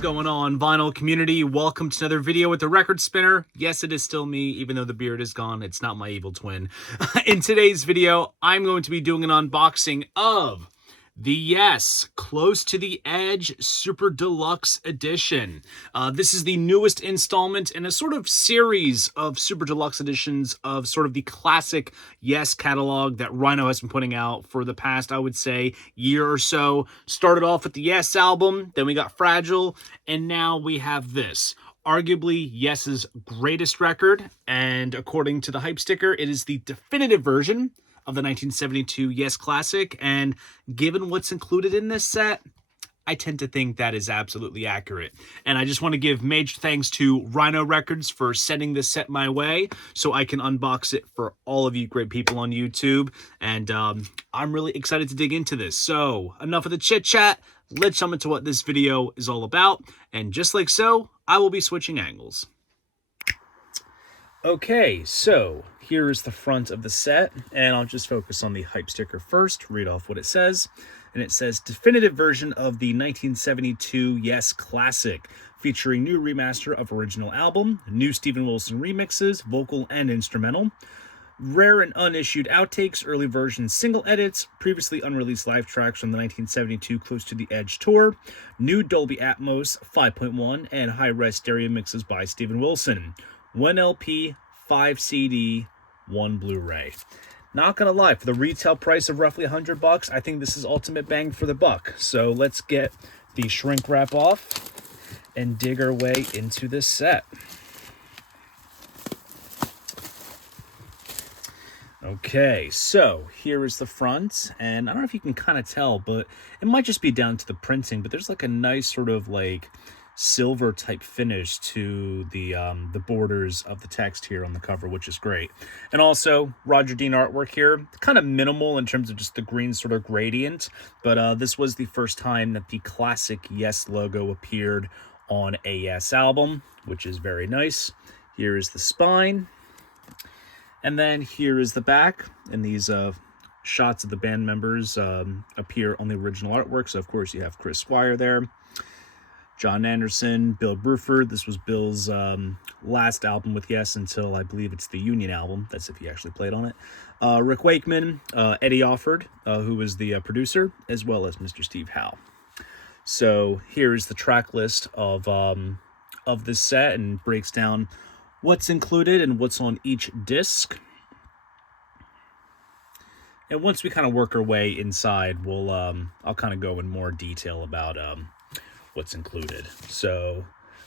going on, vinyl community? Welcome to another video with the record spinner. Yes, it is still me, even though the beard is gone. It's not my evil twin. In today's video, I'm going to be doing an unboxing of the Close to the Edge Super Deluxe Edition. This is the newest installment in a sort of series of Super Deluxe editions of sort of the classic catalog that Rhino has been putting out for the past, I would say, year or so. Started off with the album, then we got Fragile, and now we have this. Arguably Yes's greatest record, and according to the hype sticker, it is the definitive version of the 1972 Yes Classic, and given what's included in this set, I tend to think that is absolutely accurate. And I just want to give major thanks to Rhino Records for sending this set my way so I can unbox it for all of you great people on YouTube. And I'm really excited to dig into this. So enough of the chit chat. Let's jump into what this video is all about. And just like so, I will be switching angles. Okay, so here is the front of the set, and I'll just focus on the hype sticker first, read off what it says. And it says, definitive version of the 1972 Yes Classic, featuring new remaster of original album, new Steven Wilson remixes, vocal and instrumental, rare and unissued outtakes, early version single edits, previously unreleased live tracks from the 1972 Close to the Edge tour, new Dolby Atmos 5.1 and high-res stereo mixes by Steven Wilson. 1 LP, 5 CD, 1 Blu-ray. Not gonna lie, for the retail price of roughly $100, I think this is ultimate bang for the buck. So let's get the shrink wrap off and dig our way into this set. Okay, so here is the front, and I don't know if you can kind of tell, but it might just be down to the printing, but there's like a nice sort of like silver type finish to the borders of the text here on the cover, which is great. And also Roger Dean artwork here, kind of minimal in terms of just the green sort of gradient, but this was the first time that the classic Yes logo appeared on a Yes album, which is very nice. Here is the spine, and then here is the back, and these shots of the band members appear on the original artwork. So of course you have Chris Squire there, John Anderson, Bill Bruford. This was Bill's last album with Yes until I believe it's the Union album. That's if he actually played on it. Rick Wakeman, Eddie Offord, who was the producer, as well as Mr. Steve Howe. So here is the track list of this set, and breaks down what's included and what's on each disc. And once we kind of work our way inside, we'll I'll kind of go in more detail about what's included. So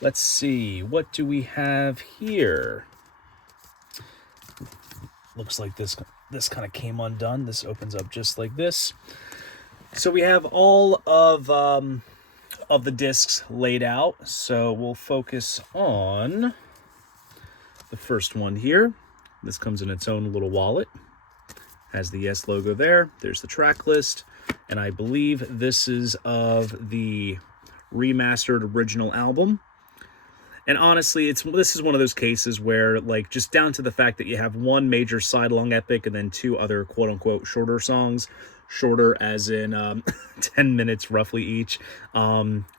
let's see, what do we have here? Looks like this kind of came undone. This opens up just like this. So we have all of the discs laid out. So we'll focus on the first one here. This comes in its own little wallet. Has the Yes logo there. There's the track list. And I believe this is of the remastered original album. And honestly, this is one of those cases where, like, just down to the fact that you have one major side-long epic and then two other quote-unquote shorter songs, shorter as in 10 minutes roughly each,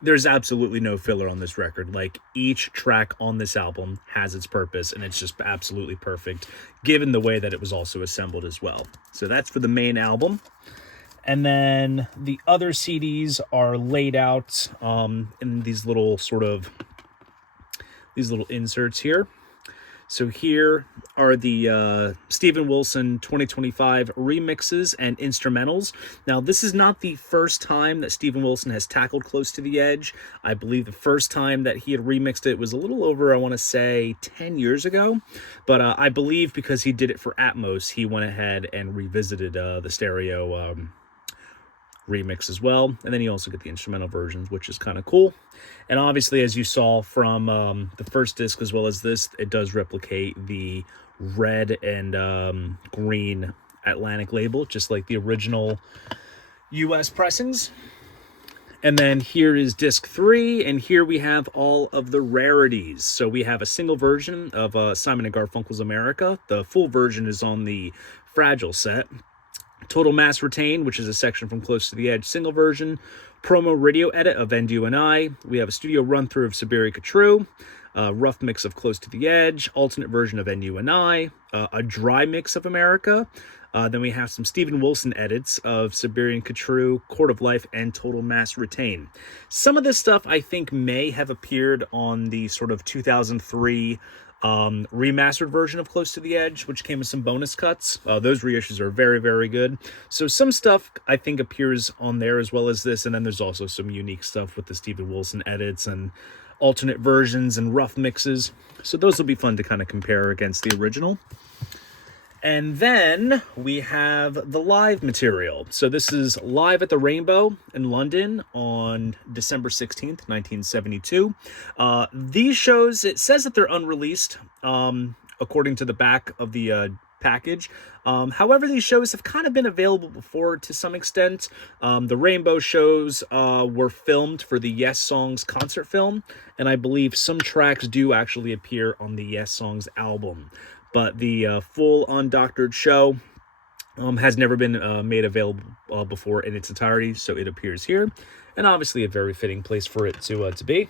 there's absolutely no filler on this record. Like, each track on this album has its purpose, and it's just absolutely perfect given the way that it was also assembled as well. So that's for the main album. And then the other CDs are laid out in these little inserts here. So here are the Steven Wilson 2025 remixes and instrumentals. Now, this is not the first time that Steven Wilson has tackled Close to the Edge. I believe the first time that he had remixed it was a little over, I want to say, 10 years ago. But I believe because he did it for Atmos, he went ahead and revisited the stereo remix as well. And then you also get the instrumental versions, which is kind of cool. And obviously, as you saw from the first disc as well as this, it does replicate the red and green Atlantic label, just like the original US pressings. And then here is disc 3, and here we have all of the rarities. So we have a single version of Simon & Garfunkel's America. The full version is on the Fragile set. Total Mass Retain, which is a section from Close to the Edge single version. promo radio edit of End You and I. We have a studio run-through of Siberian Khatru, rough mix of Close to the Edge, alternate version of End You and I, a dry mix of America. Then we have some Steven Wilson edits of Siberian Khatru, Court of Life, and Total Mass Retain. Some of this stuff I think may have appeared on the sort of 2003 remastered version of Close to the Edge, which came with some bonus cuts. Those reissues are very, very good. So some stuff I think appears on there as well as this, and then there's also some unique stuff with the Steven Wilson edits and alternate versions and rough mixes. So those will be fun to kind of compare against the original. And then we have the live material. So this is live at the Rainbow in London on December 16th, 1972. These shows, it says that they're unreleased, according to the back of the package. However, these shows have kind of been available before to some extent. The Rainbow shows were filmed for the Yes Songs concert film, and I believe some tracks do actually appear on the Yes Songs album. But the full undoctored show has never been made available before in its entirety, so it appears here. And obviously a very fitting place for it to be.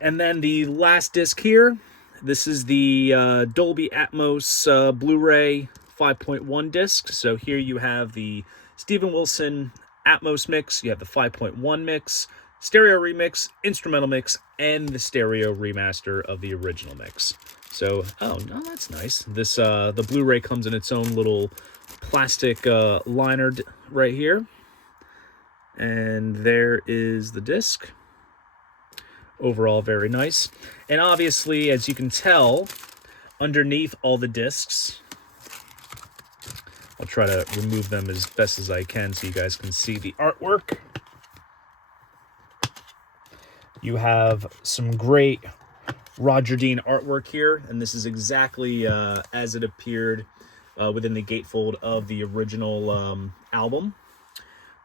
And then the last disc here, this is the Dolby Atmos Blu-ray 5.1 disc. So here you have the Steven Wilson Atmos mix, you have the 5.1 mix, stereo remix, instrumental mix, and the stereo remaster of the original mix. So, oh, no, that's nice. This, the Blu-ray comes in its own little plastic liner right here. And there is the disc. Overall, very nice. And obviously, as you can tell, underneath all the discs, I'll try to remove them as best as I can so you guys can see the artwork. You have some great Roger Dean artwork here, and this is exactly as it appeared within the gatefold of the original album,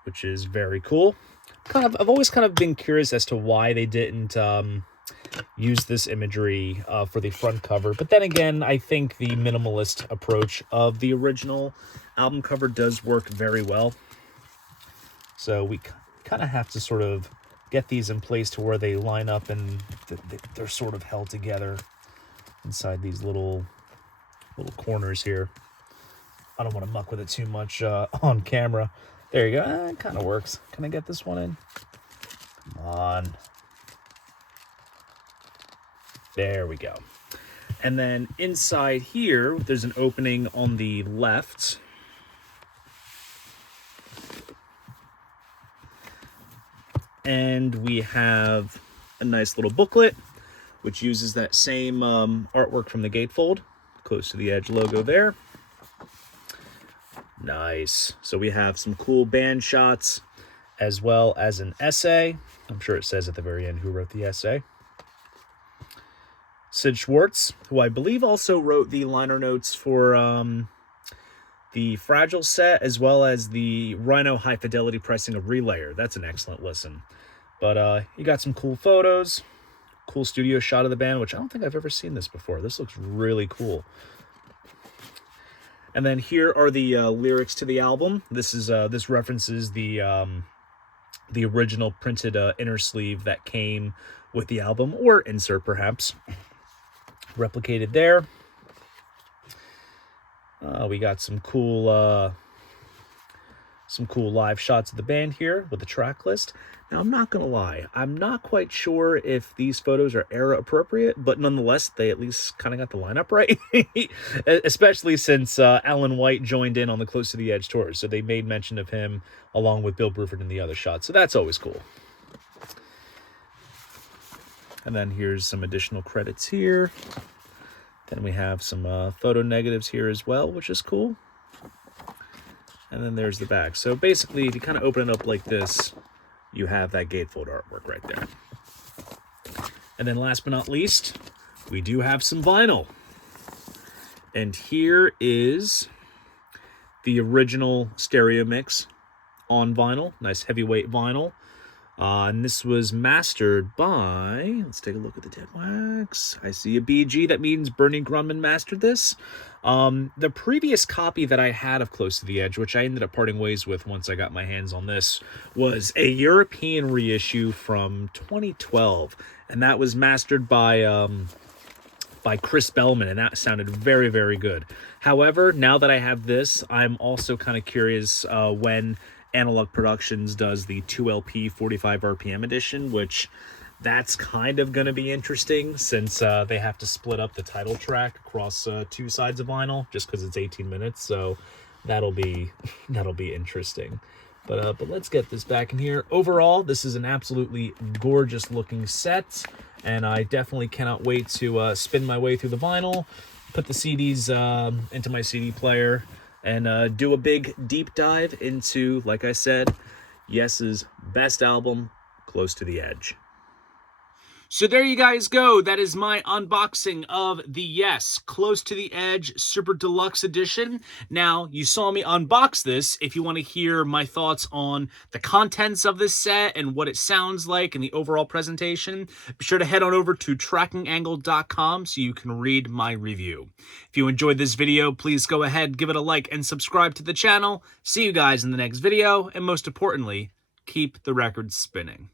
which is very cool. I've always kind of been curious as to why they didn't use this imagery for the front cover, but then again, I think the minimalist approach of the original album cover does work very well. So we kind of have to sort of get these in place to where they line up and they're sort of held together inside these little corners here. I don't want to muck with it too much on camera. There you go. It kind of works. Can I get this one in? Come on. There we go. And then inside here, there's an opening on the left. And we have a nice little booklet, which uses that same artwork from the gatefold. Close to the Edge logo there. Nice. So we have some cool band shots, as well as an essay. I'm sure it says at the very end who wrote the essay. Sid Schwartz, who I believe also wrote the liner notes for the Fragile set, as well as the Rhino high fidelity pressing of Relayer. That's an excellent listen. But you got some cool photos, cool studio shot of the band, which I don't think I've ever seen this before. This looks really cool. And then here are the lyrics to the album. This is this references the original printed inner sleeve that came with the album, or insert perhaps. Replicated there. We got some cool live shots of the band here with the track list. Now, I'm not going to lie. I'm not quite sure if these photos are era appropriate, but nonetheless, they at least kind of got the lineup right. Especially since Alan White joined in on the Close to the Edge tour. So they made mention of him along with Bill Bruford in the other shots. So that's always cool. And then here's some additional credits here. Then we have some photo negatives here as well, which is cool. And then there's the back. So basically, if you kind of open it up like this, you have that gatefold artwork right there. And then last but not least, we do have some vinyl. And here is the original stereo mix on vinyl. Nice heavyweight vinyl. And this was mastered by, let's take a look at the dead wax. I see a BG, that means Bernie Grunman mastered this. The previous copy that I had of Close to the Edge, which I ended up parting ways with once I got my hands on this, was a European reissue from 2012. And that was mastered by Chris Bellman, and that sounded very, very good. However, now that I have this, I'm also kind of curious when Analog Productions does the 2LP 45 RPM edition, which that's kind of going to be interesting since they have to split up the title track across two sides of vinyl just because it's 18 minutes. So that'll be interesting. But let's get this back in here. Overall, this is an absolutely gorgeous looking set, and I definitely cannot wait to spin my way through the vinyl, put the CDs into my CD player, and do a big deep dive into, like I said, Yes's best album, Close to the Edge. So there you guys go. That is my unboxing of the Yes Close to the Edge Super Deluxe Edition. Now, you saw me unbox this. If you want to hear my thoughts on the contents of this set and what it sounds like and the overall presentation, be sure to head on over to trackingangle.com so you can read my review. If you enjoyed this video, please go ahead, give it a like, and subscribe to the channel. See you guys in the next video, and most importantly, keep the records spinning.